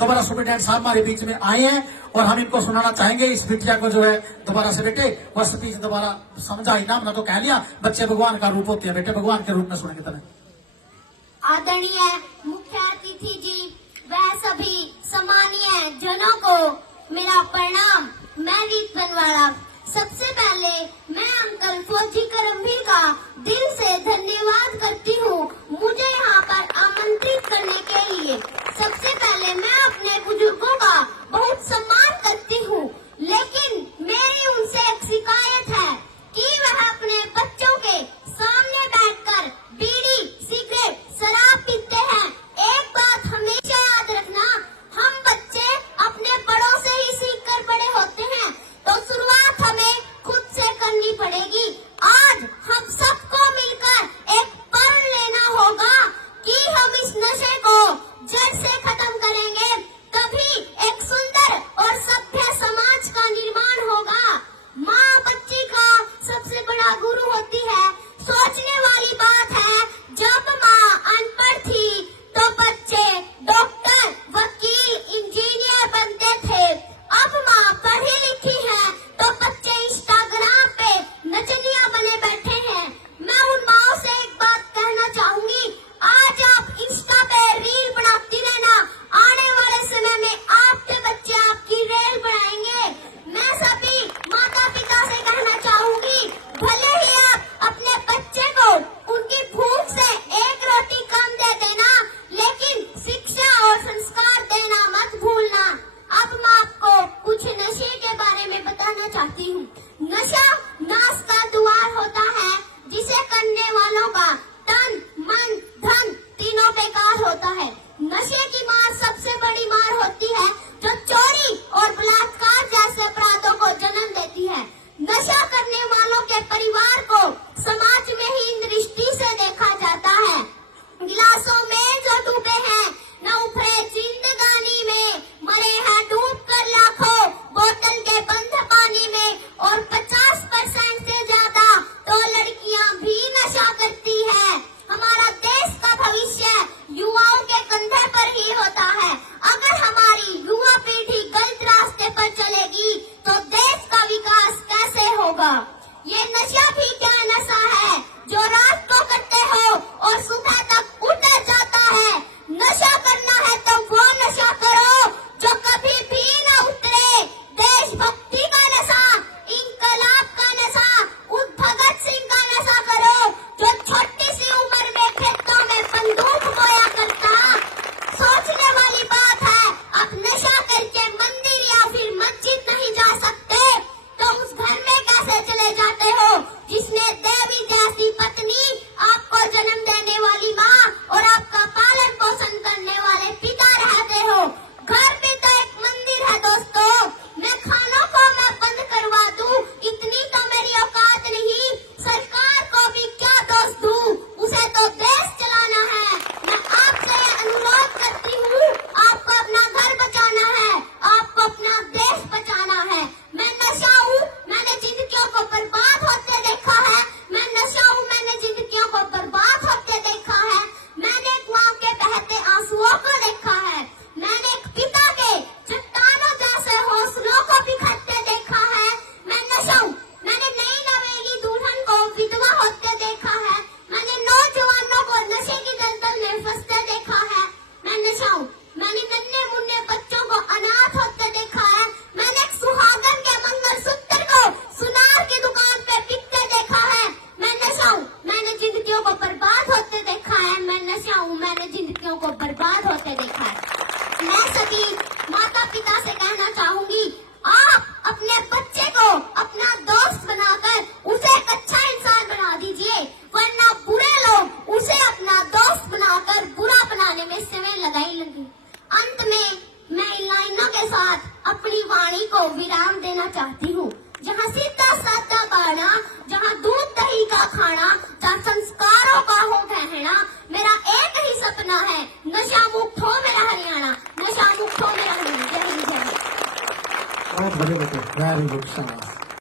दोबारा सुपरिटेंडेंट साहब हमारे बीच में आए हैं और हम इनको सुनाना चाहेंगे इस बिटिया को जो है दोबारा से। बेटे वह स्पीच दोबारा समझा ही ना, हमने तो कह लिया बच्चे भगवान का रूप होते हैं, बेटे भगवान के रूप में सुनेंगे तरह। आदरणीय मुख्य अतिथि जी वह सभी सम्मानीय जनों को मेरा प्रणाम। मैं रीत बनवाड़ा। सबसे पहले मैं अंकल फौजी करमवीर का दिल से धन्यवाद करती हूँ मुझे यहाँ पर आमंत्रित करने के लिए। सबसे पहले मैं अपने बुजुर्गों का बहुत सम्मान करती हूँ, लेकिन मेरी उनसे एक शिकायत है कि वह अपने बच्चों के सामने बैठकर बीड़ी सिगरेट शराब पीते हैं। एक बात हमेशा याद रखना, हम बच्चे अपने बड़ों से ही सीख कर बड़े होते हैं, तो शुरुआत हमें खुद से करनी पड़ेगी। आज हम सबको मिलकर एक प्रण लेना होगा कि हम इस नशे को जड़ से खत्म करेंगे, तभी एक सुंदर और सभ्य समाज का निर्माण होगा। माँ बच्ची का सबसे बड़ा गुरु होती है। सोचने वाली बात है, जब माँ अनपढ़ थी तो बच्चे डॉक्टर वकील इंजीनियर बनते थे। अब माँ पढ़ी लिखी है तो बच्चे इंस्टाग्राम पे नचनिया बने बैठे हैं। मैं उन माओ से एक बात कहना चाहूंगी, आज आप इंस्टा पे रील बनाती रहना, आने वाले समय में आपके बच्चे आपकी रील बनाएंगे। मैं सभी माता पिता से कहना चाहूंगी, भले ही आप अपने बच्चे को उनकी भूख से एक रोटी कम दे देना, लेकिन शिक्षा और संस्कार देना मत भूलना। अब मैं आपको कुछ नशे के बारे में बताना चाहती हूँ। नशा नाश का द्वार होता है, जिसे करने वालों का तन मन धन तीनों बेकार होता है। नशे की मार सबसे बड़ी मार होती है, जो चोरी और बलात्कार जैसे अपराधों को जन्म देती है। नशा करने वालों के परिवार को समाज में हीन दृष्टि से देखा जाता है। गिलासों में जो डूबे हैं न उभरे जिंदगानी में, मरे हैं डूब कर लाखों बोतल के बंद पानी में, और 50% से ज्यादा तो लड़कियां भी नशा करती है। हमारा देश का भविष्य युवाओं के कंधे पर ही होता है। अगर हमारी युवा पीढ़ी गलत रास्ते पर चलेगी तो देश का विकास कैसे होगा। ये नशा भी क्या नशा है जो रात को करते हो और सुबह तक उतर जाता है। नशा करना है तो वो नशा करो जो कभी भी न उतरे। देशभक्ति का नशा, इंकलाब का नशा, उस भगत सिंह का नशा करो जो छोटी सी उम्र में खेतों में बंदूक बोया करता। सोचने वाली बात है, आप नशा करके मंदिर या फिर मस्जिद नहीं जा सकते तो उस घर में कैसे चले जाते हो जिसने देवी जैसी पत्नी, आपको जन्म देने वाली माँ और आपका पालन पोषण करने वाले पिता रहते हो। घर भी तो एक मंदिर है दोस्तों। मैं खानों को मैं बंद करवा दूं, इतनी तो मेरी औकात नहीं। सरकार को भी क्या दोष दूं, उसे तो देश चलाना है। मैं आपसे अनुरोध करती हूँ, आपको अपना घर बचाना है, आपको अपना देश बचाना है। मैं नशा हूँ, मैंने जिंदगियों को बर्बाद होते देखा है। मैं नशा हूँ, मैंने जिंदगियों को बर्बाद होते देखा है। मैंने एक माँ के बहते आंसुओं को देखा है। मैंने एक पिता के चट्टानों जैसे हौसलों को बिखरते देखा है। मैं नशा हूँ, मैंने नई नवेली दुल्हन को विधवा होते देखा है। मैंने नौजवानों को नशे की दलदल में फंसते देखा है। मैं नशा हूँ, मैंने नन्हे मुन्ने बच्चों को अनाथ होते देखा है। मैंने एक सुहागन के मंगलसूत्र को सुनार की दुकान पे बिकते देखा है। मैं नशा हूँ, मैंने जिंदगियों को बर्बाद होते देखा है। मैं नशा हूँ, मैंने जिंदगियों को बर्बाद होते देखा है। मैं सभी माता पिता से कहना चाहूंगी, आप अपने बच्चे को अपना दोस्त बनाकर उसे एक अच्छा इंसान बना दीजिए, वरना बुरे लोग उसे अपना दोस्त बनाकर बुरा बनाने में समय लगाई लगी। अंत में मैं इन लाइनों के साथ अपनी वाणी को विराम देना चाहती हूँ। जहाँ सीधा साधा बाना, जहाँ दूध दही का खाना, जहाँ संस्कारों का हो कहना, मेरा एक ही सपना है, नशा मुक्त हो मेरा हरियाणा, नशा मुक्त हो मेरा हरियाणा। जय हिंद जय भारत। बहुत बढ़िया बेटे, वेरी गुड, शाबाश।